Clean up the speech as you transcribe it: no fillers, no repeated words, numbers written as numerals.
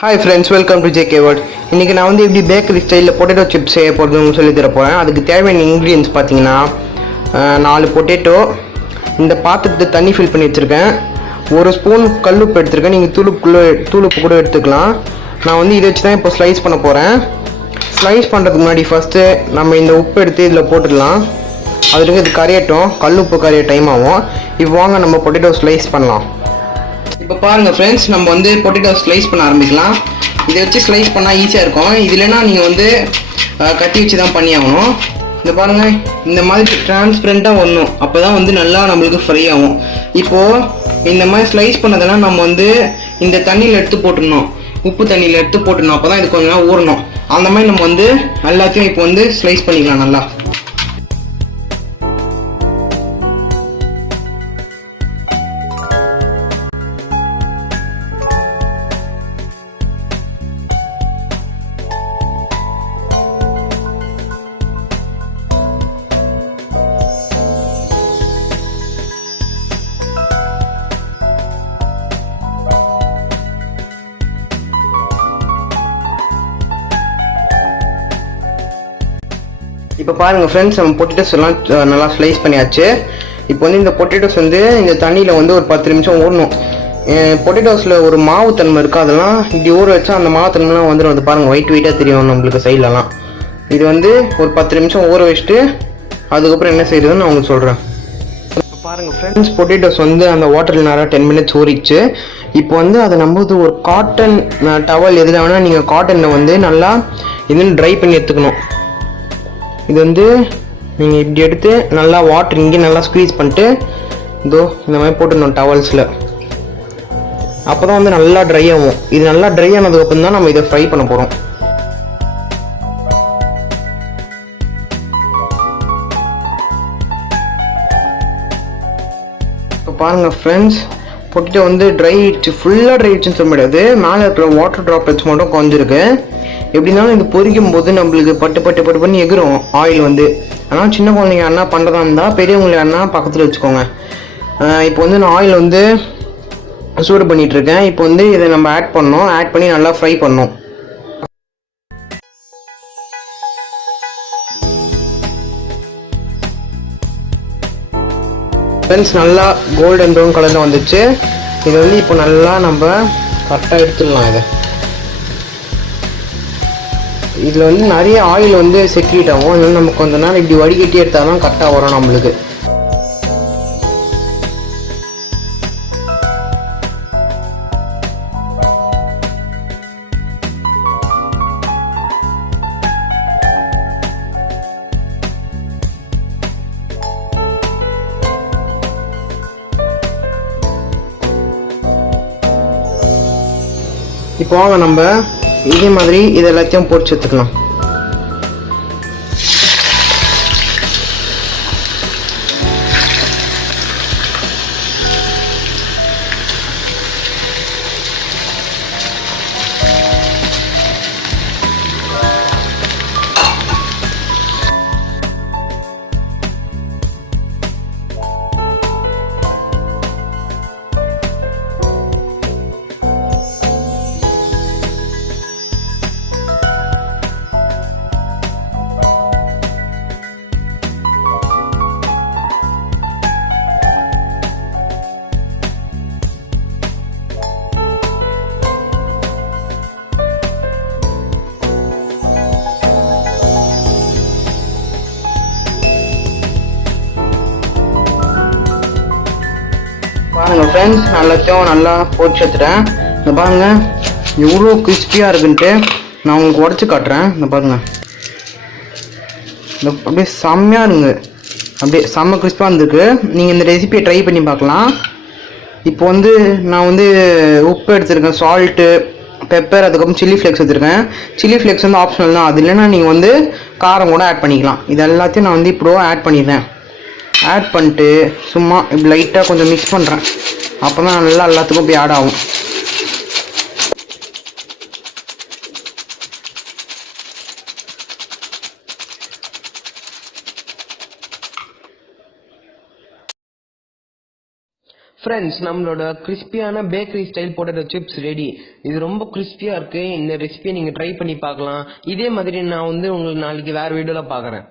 Hi friends, welcome to JK world. இன்றைக்கி நான் வந்து எப்படி பேக்கரி ஸ்டைலில் பொட்டேட்டோ சிப்ஸ் செய்ய போகிறதுன்னு சொல்லி தர போகிறேன். அதுக்கு தேவையான இன்க்ரீடியன்ஸ் பார்த்தீங்கன்னா 4 பொட்டேட்டோ, இந்த பாத்திரத்தை தண்ணி ஃபில் பண்ணி வச்சுருக்கேன், 1 ஸ்பூன் கல்லுப்பு எடுத்துருக்கேன். நீங்கள் தூளுப்பு கூட எடுத்துக்கலாம். நான் வந்து இதை வச்சு தான் இப்போ ஸ்லைஸ் பண்ண போகிறேன். ஸ்லைஸ் பண்ணுறதுக்கு முன்னாடி ஃபஸ்ட்டு நம்ம இந்த உப்பு எடுத்து இதில் போட்டுடலாம். அதுக்கு இது கரையட்டும், கல்லுப்பு கரைய டைம் ஆகும். இப்போ வாங்க நம்ம பொட்டேட்டோ ஸ்லைஸ் பண்ணலாம். இப்போ பாருங்கள் ஃப்ரெண்ட்ஸ், நம்ம வந்து பொட்டேட்டோ ஸ்லைஸ் பண்ண ஆரம்பிக்கலாம். இதை வச்சு ஸ்லைஸ் பண்ணால் ஈஸியாக இருக்கும். இது இல்லைன்னா நீங்கள் வந்து கத்தி வச்சு தான் பண்ணி ஆகணும். இந்த பாருங்கள், இந்த மாதிரி டிரான்ஸ்பரண்ட்டாக வரணும், அப்போ தான் வந்து நல்லா நம்மளுக்கு ஃப்ரை ஆகும். இப்போது இந்த மாதிரி ஸ்லைஸ் பண்ணதெல்லாம் நம்ம வந்து இந்த தண்ணியில் எடுத்து போட்டுடணும், உப்பு தண்ணியில் எடுத்து போட்டுடணும். அப்போ தான் இது கொஞ்சம் நேரம் ஊறணும். அந்த மாதிரி நம்ம வந்து எல்லாத்தையும் இப்போ வந்து ஸ்லைஸ் பண்ணிக்கலாம் நல்லா. இப்போ பாருங்கள் ஃப்ரெண்ட்ஸ், நம்ம பொட்டேட்டோஸ் எல்லாம் நல்லா ஸ்லைஸ் பண்ணியாச்சு. இப்போ வந்து இந்த பொட்டேட்டோஸ் வந்து இந்த தண்ணியில் வந்து ஒரு 10 நிமிஷம் ஊறணும். பொட்டேட்டோஸில் ஒரு மாவு தன்மை இருக்குது, அதெல்லாம் இப்படி ஊற வச்சா அந்த மாவு தன்மைலாம் வந்துடும். அது பாருங்கள், வெயிட்டாக தெரியும் நம்மளுக்கு சைட்லலாம். இது வந்து ஒரு 10 நிமிஷம் ஊற வச்சுட்டு அதுக்கப்புறம் என்ன செய்யுதுன்னு நான் உங்களுக்கு சொல்கிறேன். இப்போ பாருங்கள் ஃப்ரெண்ட்ஸ், பொட்டேட்டோஸ் வந்து அந்த வாட்டரில் நிறையா 10 மினிட்ஸ் ஊறிச்சு. இப்போ வந்து அதை நம்ம ஒரு காட்டன் டவல் எதில் வேணால் நீங்கள் காட்டனில் வந்து நல்லா இது ட்ரை பண்ணி எடுத்துக்கணும். இது வந்து நீங்கள் இப்படி எடுத்து நல்லா வாட்டர் இங்கே நல்லா ஸ்க்வீஸ் பண்ணிட்டு இதோ இந்த மாதிரி போட்டுடணும் டவல்ஸில். அப்போ தான் வந்து நல்லா ட்ரை ஆகும். இது நல்லா ட்ரை ஆனதுக்கப்புறம் தான் நம்ம இதை ஃப்ரை பண்ண போகிறோம். இப்போ பாருங்கள் ஃப்ரெண்ட்ஸ், பொட்டேட்டோ வந்து ட்ரை ஆயிடுச்சு, ஃபுல்லாக ட்ரை ஆயிடுச்சுன்னு சொல்ல முடியாது. மேலே இருக்கிற வாட்டர் ட்ராப்லெட்ஸ் மட்டும் கொஞ்சிருக்கு. எப்படின்னாலும் இது பொரிக்கும் போது நம்மளுக்கு பட்டு பண்ணி எகிரும் ஆயில் வந்து. ஆனால் சின்ன குழந்தைங்க அண்ணா பண்ணுறதா இருந்தால் பெரியவங்களை அண்ணா பக்கத்தில் வச்சுக்கோங்க. இப்போ வந்து நான் ஆயில் வந்து சூடு பண்ணிகிட்ருக்கேன். இப்போ வந்து இதை நம்ம ஆட் பண்ணி நல்லா ஃப்ரை பண்ணோம். ஃப்ரெண்ட்ஸ், நல்லா கோல்டன் ப்ரௌன் கலரில் வந்துச்சு. இதை வந்து இப்போ நல்லா நம்ம கரெக்டாக எடுத்துடலாம். இதில் வந்து நிறைய ஆயில் வந்து செக்ரீட் ஆகும். அதனால நம்ம கொஞ்ச நேரம் இப்படி வடிகட்டி எடுத்தால் தான் கரெக்டாக வரும் நம்மளுக்கு. இப்போ வாங்க நம்ம இதே மாதிரி இது எல்லாத்தையும் போட்டு எடுத்துக்கலாம். பாருங்கள் ஃப்ரெண்ட்ஸ், நல்லா போட்டு எடுத்துட்டேன். இந்த பாருங்கள் எவ்வளோ கிறிஸ்பியாக இருக்குன்ட்டு நான் உங்களுக்கு உடச்சி காட்டுறேன். இந்த பாருங்கள், இந்த அப்படியே செம்மையாக இருங்க, அப்படியே செம்ம கிறிஸ்பாக இருந்துருக்கு. நீங்கள் இந்த ரெசிபியை ட்ரை பண்ணி பார்க்கலாம். இப்போ வந்து நான் வந்து உப்பு எடுத்துருக்கேன், சால்ட்டு, பெப்பர், அதுக்கப்புறம் சில்லி ஃப்ளேக்ஸ் எடுத்துருக்கேன். சில்லி ஃப்ளேக்ஸ் வந்து ஆப்ஷனல் தான், அது இல்லைன்னா நீங்கள் வந்து காரம் கூட ஆட் பண்ணிக்கலாம். இது எல்லாத்தையும் நான் வந்து இப்போ ஆட் பண்ணிடுறேன். ஆட் பண்ணிட்டு சும்மா இப்படி லைட்டாக கொஞ்சம் மிக்ஸ் பண்ணுறேன். அப்போ தான் நல்லா எல்லாத்துக்கும் போய் ஆட் ஆகும். ஃப்ரெண்ட்ஸ், நம்மளோட கிறிஸ்பியான bakery style potato chips ready. இது ரொம்ப கிறிஸ்பியா இருக்கு. இந்த ரெசிபியை நீங்க ட்ரை பண்ணி பார்க்கலாம். இதே மாதிரி நான் உங்களுக்கு நாளைக்கு வேற வீடியோல பார்க்கறேன்.